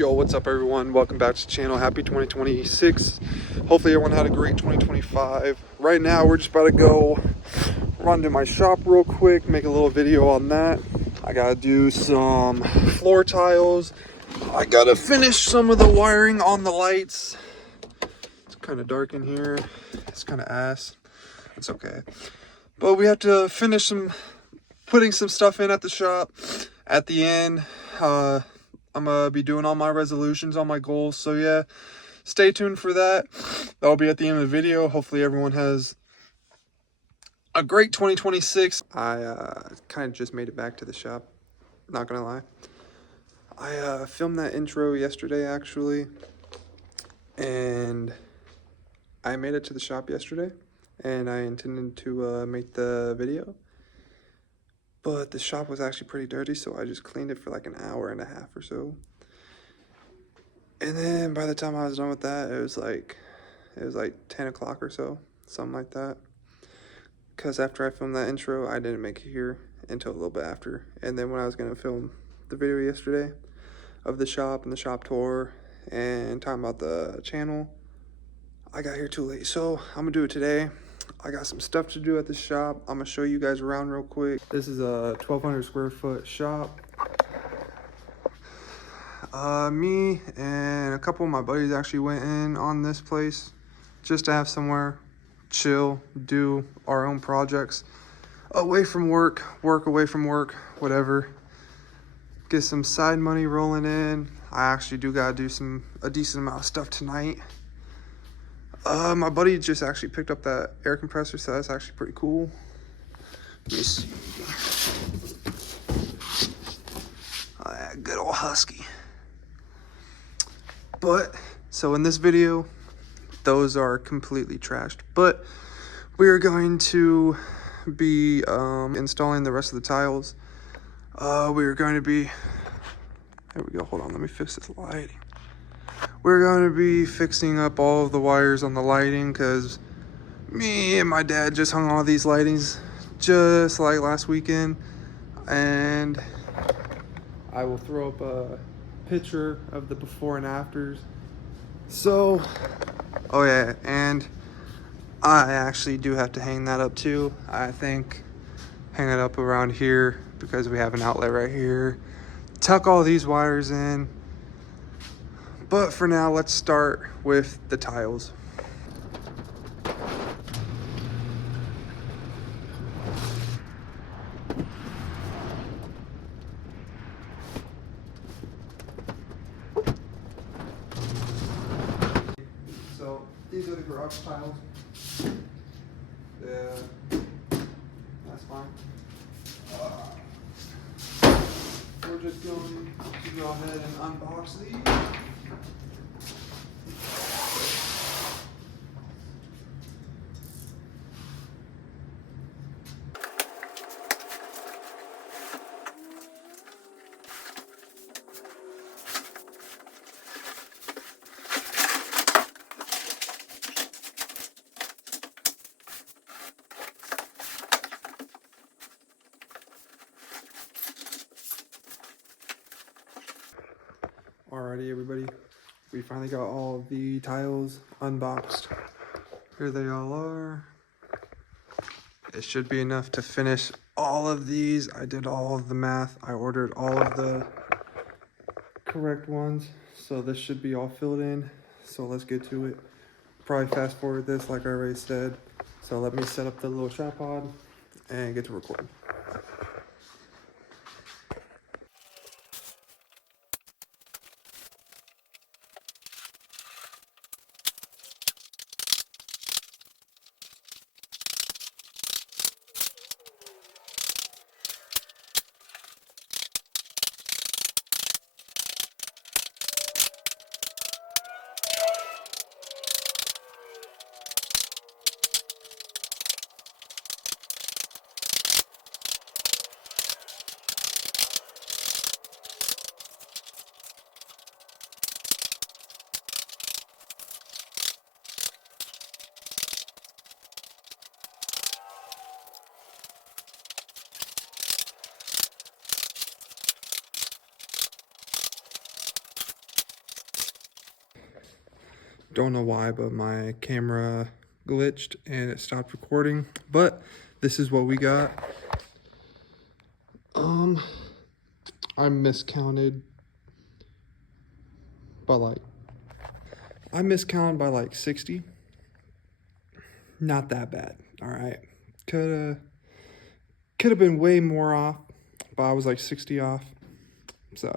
Yo, what's up everyone? Welcome back to the channel. Happy 2026. Hopefully everyone had a great 2025. Right now we're just about to go run to my shop real quick, make a little video on that. I gotta do some floor tiles. I gotta finish some of the wiring on the lights. It's kind of dark in here. It's kind of ass. It's okay. But we have to finish putting some stuff in at the shop. At the end, I'm gonna be doing all my resolutions, all my goals. So yeah, stay tuned for that. That'll be at the end of the video. Hopefully everyone has a great 2026. I kind of just made it back to the shop, not gonna lie. I filmed that intro yesterday actually, and I made it to the shop yesterday, and I intended to make the video. But the shop was actually pretty dirty, so I just cleaned it for like an hour and a half or so. And then by the time I was done with that, it was like 10 o'clock or so, something like that. Because after I filmed that intro, I didn't make it here until a little bit after. And then when I was going to film the video yesterday of the shop and the shop tour and talking about the channel, I got here too late. So I'm going to do it today. I got some stuff to do at the shop. I'm going to show you guys around real quick. This is a 1,200 square foot shop. Me and a couple of my buddies actually went in on this place just to have somewhere chill, do our own projects away from work away from work, whatever. Get some side money rolling in. I actually do gotta do a decent amount of stuff tonight. My buddy just actually picked up that air compressor, so that's actually pretty cool. Let me see. Oh, yeah, good old Husky. But, so in this video, those are completely trashed. But we are going to be installing the rest of the tiles. We are going to be, there we go, hold on, let me fix this lighting. We're going to be fixing up all of the wires on the lighting because me and my dad just hung all these lightings just like last weekend. And I will throw up a picture of the before and afters. So, oh yeah, and I actually do have to hang that up too. I think hang it up around here because we have an outlet right here. Tuck all these wires in. But for now, let's start with the tiles. So these are the garage tiles. Yeah, that's fine. We're just going to go ahead and unbox these. Alrighty, everybody, we finally got all of the tiles unboxed. Here they all are. It should be enough to finish all of these. I did all of the math. I ordered all of the correct ones. So this should be all filled in. So let's get to it. Probably fast forward this like I already said. So let me set up the little tripod and get to recording. Don't know why, but my camera glitched and it stopped recording. But this is what we got. I miscounted by like 60. Not that bad. All right. Could have been way more off, but I was like 60 off. So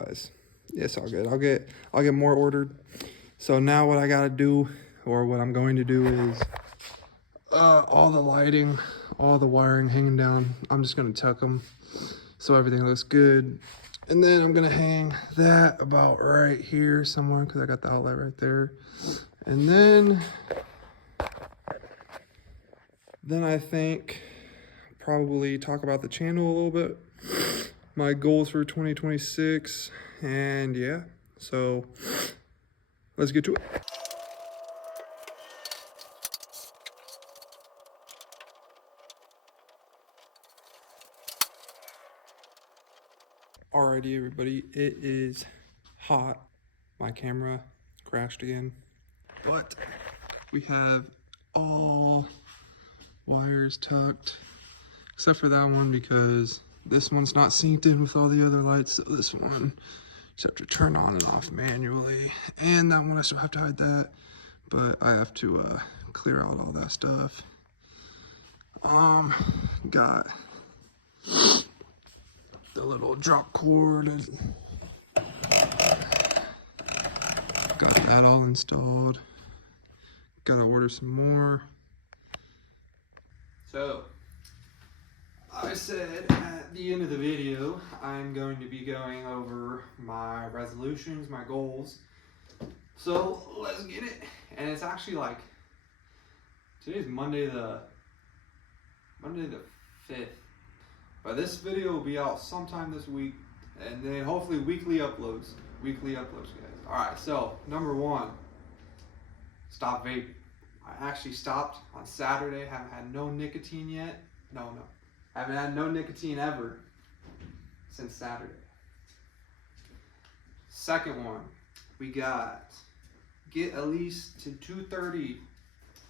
it's all good. I'll get more ordered. So now what I gotta do, or what I'm going to do, is all the lighting, all the wiring hanging down, I'm just gonna tuck them so everything looks good. And then I'm gonna hang that about right here somewhere, because I got the outlet right there. And then I think probably talk about the channel a little bit, my goals for 2026, and yeah, so let's get to it. Alrighty, everybody, it is hot. My camera crashed again, but we have all wires tucked except for that one, because this one's not synced in with all the other lights. So this one just have to turn on and off manually, and that one I still have to hide that, but I have to clear out all that stuff. Got the little drop cord, got that all installed. Gotta order some more. So I said at the end of the video, I'm going to be going over my resolutions, my goals. So let's get it. And it's actually like, today's Monday the 5th. But this video will be out sometime this week, and then hopefully weekly uploads. Weekly uploads, guys. Alright, so number 1, stop vaping. I actually stopped on Saturday. Haven't had no nicotine yet. No. Haven't had no nicotine ever since Saturday. Second one, we got get at least to 230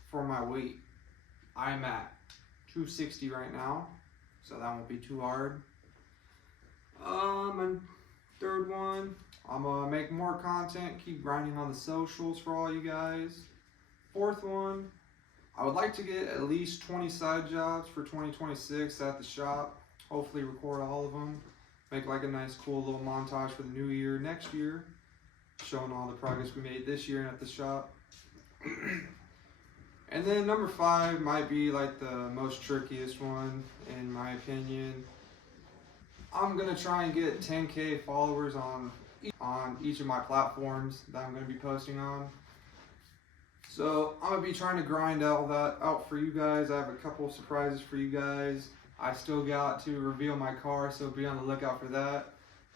for my weight. I'm at 260 right now, so that won't be too hard. And third one, I'm gonna make more content, keep grinding on the socials for all you guys. Fourth one, I would like to get at least 20 side jobs for 2026 at the shop. Hopefully record all of them. Make like a nice cool little montage for the new year next year, showing all the progress we made this year at the shop. And then number 5 might be like the most trickiest one in my opinion. I'm gonna try and get 10K followers on each of my platforms that I'm gonna be posting on. So I'm gonna be trying to grind all that out for you guys. I have a couple of surprises for you guys. I still got to reveal my car, so be on the lookout for that.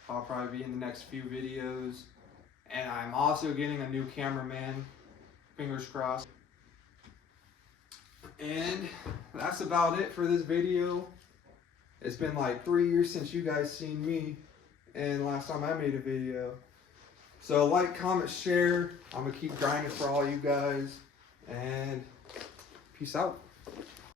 I'll probably be in the next few videos. And I'm also getting a new cameraman, fingers crossed. And that's about it for this video. It's been like 3 years since you guys seen me, and last time I made a video. So like, comment, share. I'm gonna keep grinding for all you guys, and peace out.